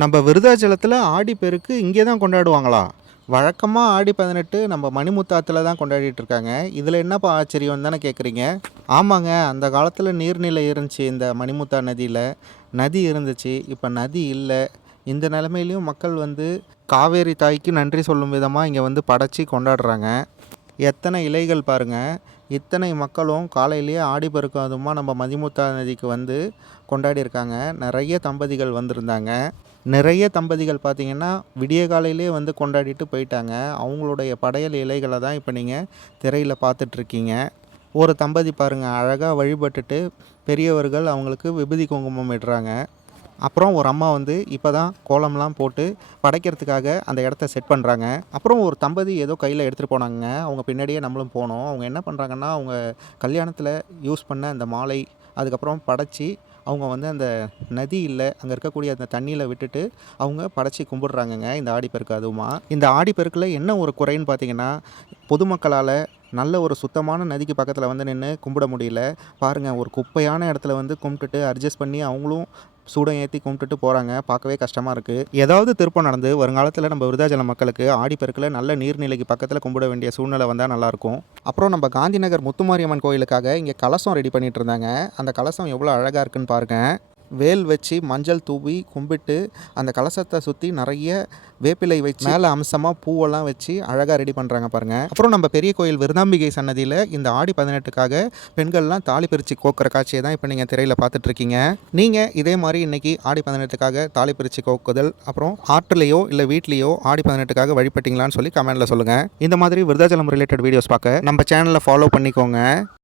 நம்ம விருதாச்சலத்தில் ஆடிப்பெருக்கு இங்கே தான் கொண்டாடுவாங்களா? வழக்கமாக ஆடி 18 நம்ம மணிமுத்தாத்தில் தான் கொண்டாடிட்டு இருக்காங்க. இதில் என்னப்பா ஆச்சரியம் தானே கேட்குறீங்க? ஆமாங்க, அந்த காலத்தில் நீர்நிலை இருந்துச்சு இந்த மணிமுத்தா நதியில். நதி இருந்துச்சு, இப்போ நதி இல்லை. இந்த நிலமையிலையும் மக்கள் காவேரி தாய்க்கு நன்றி சொல்லும் விதமாக இங்கே படைச்சி கொண்டாடுறாங்க. எத்தனை இலைகள் பாருங்கள். இத்தனை மக்களும் காலையிலேயே ஆடிப்பெருக்கு அதுமா நம்ம மணிமுத்தா நதிக்கு கொண்டாடி இருக்காங்க. நிறைய தம்பதிகள் வந்திருந்தாங்க. நிறைய தம்பதிகள் பார்த்திங்கன்னா விடிய காலையிலே கொண்டாடிட்டு போயிட்டாங்க. அவங்களுடைய படையல் இலைகளை தான் இப்போ நீங்கள் திரையில் பார்த்துட்ருக்கீங்க. ஒரு தம்பதி பாருங்கள், அழகாக வழிபட்டுட்டு பெரியவர்கள் அவங்களுக்கு விபூதி குங்குமம் இடுறாங்க. அப்புறம் ஒரு அம்மா இப்போ தான் கோலம்லாம் போட்டு படைக்கிறதுக்காக அந்த இடத்த செட் பண்ணுறாங்க. அப்புறம் ஒரு தம்பதி ஏதோ கையில் எடுத்துகிட்டு போனாங்க. அவங்க பின்னாடியே நம்மளும் போனோம். அவங்க என்ன பண்ணுறாங்கன்னா, அவங்க கல்யாணத்தில் யூஸ் பண்ண அந்த மாலை அதுக்கப்புறம் படைச்சி அவங்க அந்த நதி இல்லை அங்கே இருக்கக்கூடிய அந்த தண்ணியில் விட்டுட்டு அவங்க படைச்சி கும்பிட்றாங்கங்க. இந்த ஆடிப்பெருக்கு அதுவுமா. இந்த ஆடிப்பெருக்கில் என்ன ஒரு குறைன்னு பார்த்தீங்கன்னா, பொதுமக்களால் நல்ல ஒரு சுத்தமான நதிக்கு பக்கத்தில் நின்று கும்பிட முடியல. பாருங்கள், ஒரு குப்பையான இடத்துல கும்பிட்டுட்டு அட்ஜஸ்ட் பண்ணி அவங்களும் சூடம் ஏற்றி கும்பிட்டுட்டு போகிறாங்க. பார்க்கவே கஷ்டமாக இருக்குது. ஏதாவது திருப்பம் நடந்து வருங்காலத்தில் நம்ம விருதாச்சலம் மக்களுக்கு ஆடிப்பெருக்கில் நல்ல நீர்நிலைக்கு பக்கத்தில் கும்பிட வேண்டிய சூழ்நிலை வந்தால் நல்லாயிருக்கும். அப்புறம் நம்ம காந்திநகர் முத்துமாரியம்மன் கோயிலுக்காக இங்கே கலசம் ரெடி பண்ணிகிட்டு இருந்தாங்க. அந்த கலசம் எவ்வளோ அழகாக இருக்குன்னு பாருங்கள். வேல் வச்சு மஞ்சள் தூவி கும்பிட்டு அந்த கலசத்தை சுற்றி நிறைய வேப்பிலை வச்சு மேலே அம்சமாக பூவெல்லாம் வச்சு அழகாக ரெடி பண்ணுறாங்க பாருங்கள். அப்புறம் நம்ம பெரிய கோயில் விருதாம்பிகை சன்னதியில் இந்த ஆடி 18க்காக பெண்கள்லாம் தாலி பிரித்து கோக்குற காட்சியை தான் இப்போ நீங்கள் திரையில் பார்த்துட்ருக்கீங்க. நீங்கள் இதே மாதிரி இன்றைக்கி ஆடி 18க்காக தாலி பிரித்து கோக்குதல் அப்புறம் ஆற்றுலையோ இல்லை வீட்லேயோ ஆடி 18க்காக வழிபட்டிங்களான்னு சொல்லி கமெண்டில் சொல்லுங்கள். இந்த மாதிரி விருதாச்சலம் ரிலேட்டட் வீடியோஸ் பார்க்க நம்ம சேனலில் ஃபாலோ பண்ணிக்கோங்க.